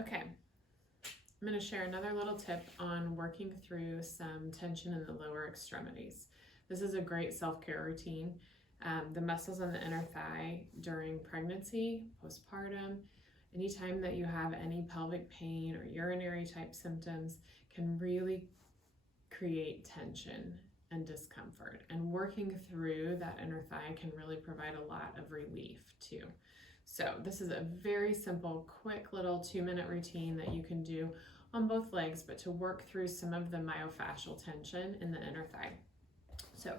Okay, I'm going to share another little tip on working through some tension in the lower extremities. This is a great self-care routine. The muscles on the inner thigh during pregnancy, postpartum, anytime that you have any pelvic pain or urinary type symptoms can really create tension and discomfort. And working through that inner thigh can really provide a lot of relief too. So this is a very simple, quick little 2-minute routine that you can do on both legs, but to work through some of the myofascial tension in the inner thigh. So I'm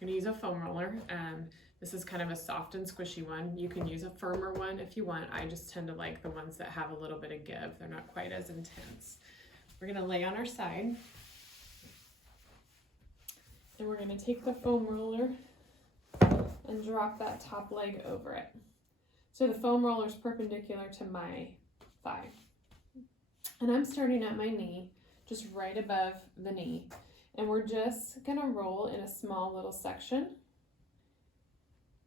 going to use a foam roller. This is kind of a soft and squishy one. You can use a firmer one if you want. I just tend to like the ones that have a little bit of give. They're not quite as intense. We're going to lay on our side. And we're going to take the foam roller and drop that top leg over it. So the foam roller is perpendicular to my thigh. And I'm starting at my knee, just right above the knee. And we're just going to roll in a small little section.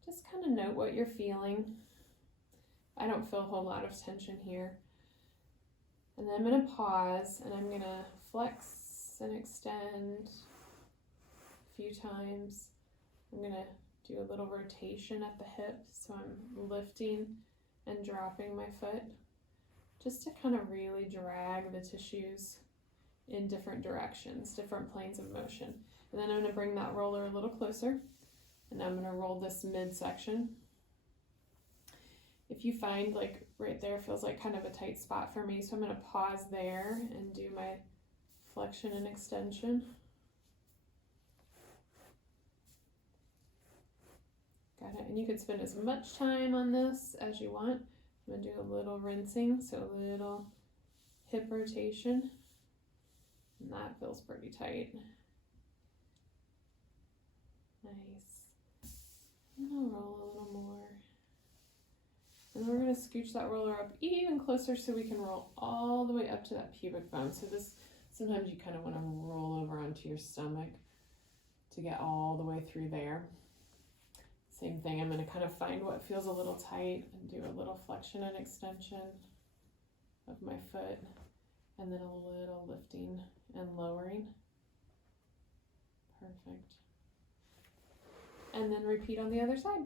Just kind of note what you're feeling. I don't feel a whole lot of tension here. And then I'm going to pause and I'm going to flex and extend a few times. I'm going to do a little rotation at the hip, so I'm lifting and dropping my foot just to kind of really drag the tissues in different directions, different planes of motion. And then I'm going to bring that roller a little closer, and I'm going to roll this midsection. If you find like right there feels like kind of a tight spot for me, so I'm going to pause there and do my flexion and extension. Got it. And you could spend as much time on this as you want. I'm going to do a little rinsing, so a little hip rotation. And that feels pretty tight. Nice. And I'll roll a little more. And then we're going to scooch that roller up even closer so we can roll all the way up to that pubic bone. So this, sometimes you kind of want to roll over onto your stomach to get all the way through there. Same thing, I'm going to kind of find what feels a little tight and do a little flexion and extension of my foot, and then a little lifting and lowering. Perfect. And then repeat on the other side.